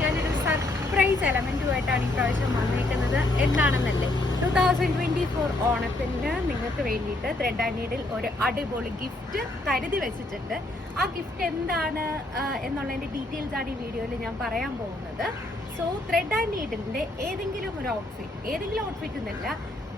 ഞാനൊരു സർപ്രൈസ് എലമെൻറ്റുമായിട്ടാണ് ഇപ്രാവശ്യം വന്നിരിക്കുന്നത്. എന്താണെന്നല്ലേ, 2024 ഓണത്തിന് നിങ്ങൾക്ക് വേണ്ടിയിട്ട് ത്രെഡ് ആൻഡ് നീഡിൽ ഒരു അടിപൊളി ഗിഫ്റ്റ് കരുതി വെച്ചിട്ടുണ്ട്. ആ ഗിഫ്റ്റ് എന്താണ് എന്നുള്ളതിൻ്റെ ഡീറ്റെയിൽസ് ആണ് ഈ വീഡിയോയിൽ ഞാൻ പറയാൻ പോകുന്നത്. സോ ത്രെഡ് ആൻഡ് നീഡിലിൻ്റെ ഏതെങ്കിലും ഒരു ഔട്ട്ഫിറ്റ് എന്നല്ല,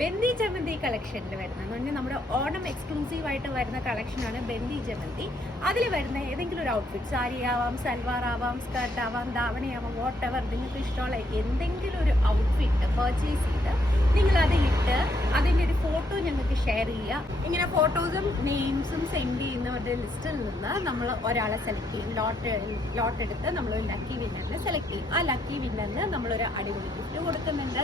ബന്ദി ജമന്തി കളക്ഷനിൽ വരുന്നത് നമ്മുടെ ഓണം എക്സ്ക്ലൂസീവ് ആയിട്ട് വരുന്ന കളക്ഷനാണ് ബന്ദി ജമന്തി. അതിൽ വരുന്ന ഏതെങ്കിലും ഒരു ഔട്ട്ഫിറ്റ്, സാരി ആവാം, സൽവാർ ആവാം, സ്കർട്ട് ആവാം, ധാവണയാവാം, വാട്ട് എവർ നിങ്ങൾക്ക് ഇഷ്ടമുള്ള എന്തെങ്കിലും ഒരു ഔട്ട്ഫിറ്റ് പർച്ചേസ് ചെയ്ത് നിങ്ങളത് ഇട്ട് അതിൻ്റെ ഒരു ഫോട്ടോ ഞങ്ങൾക്ക് ഷെയർ ചെയ്യുക. ഇങ്ങനെ ഫോട്ടോസും നെയിംസും സെൻഡ് ചെയ്യുന്നവരുടെ ലിസ്റ്റിൽ നിന്ന് നമ്മൾ ഒരാളെ സെലക്ട് ചെയ്യും. ലോട്ട് എടുത്ത് നമ്മൾ ഒരു ലക്കി വിന്നറിനെ സെലക്ട് ചെയ്യും. ആ ലക്കി വിന്നറിന് നമ്മളൊരു അടിപൊളി ഗിഫ്റ്റ് കൊടുക്കുന്നുണ്ട്.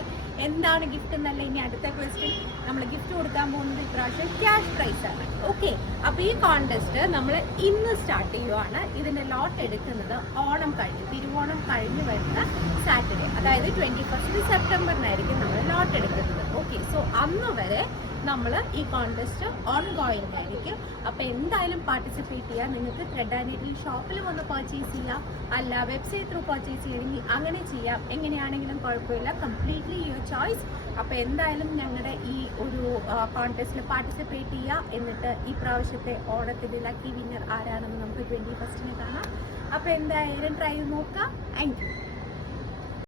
എന്താണ് ഗിഫ്റ്റ് എന്നല്ല ഇനി അടുത്ത ക്വസ്റ്റ്യൻ. നമ്മൾ ഗിഫ്റ്റ് കൊടുക്കാൻ പോകുന്നത് ഇപ്രാവശ്യം ക്യാഷ് പ്രൈസ് ആണ്. ഓക്കെ, അപ്പോൾ ഈ കോൺടെസ്റ്റ് നമ്മൾ ഇന്ന് സ്റ്റാർട്ട് ചെയ്യുവാണ്. ഇതിന്റെ ലോട്ട് എടുക്കുന്നത് ഓണം കഴിഞ്ഞ്, തിരുവോണം കഴിഞ്ഞ് വരുന്ന സാറ്റർഡേ, അതായത് 21 സെപ്റ്റംബറിനായിരിക്കും നമ്മൾ ലോട്ട് എടുക്കുന്നത്. ഓക്കെ, സോ അന്ന് വരെ നമ്മൾ ഈ കോൺടെസ്റ്റ് ഓൺഗോയിങ് ആയിരിക്കും. അപ്പോൾ എന്തായാലും പാർട്ടിസിപ്പേറ്റ് ചെയ്യാം. നിങ്ങൾക്ക് ത്രെഡ് ആൻഡ് നീഡിൽ ഷോപ്പിൽ വന്ന് പർച്ചേസ് ചെയ്യാം, അല്ല വെബ്സൈറ്റ് ത്രൂ പർച്ചേസ് ചെയ്യണമെങ്കിൽ അങ്ങനെ ചെയ്യാം. എങ്ങനെയാണെങ്കിലും കുഴപ്പമില്ല, കംപ്ലീറ്റ്ലി യുവർ ചോയ്സ്. അപ്പോൾ എന്തായാലും ഞങ്ങളുടെ ഈ ഒരു കോൺടെസ്റ്റിൽ പാർട്ടിസിപ്പേറ്റ് ചെയ്യുക. എന്നിട്ട് ഈ പ്രാവശ്യത്തെ ഓണത്തിൻ്റെ ലക്കി വിന്നർ ആരാണെന്ന് നമുക്ക് 21 കാണാം. അപ്പോൾ എന്തായാലും ട്രൈ നോക്കാം. Thank you.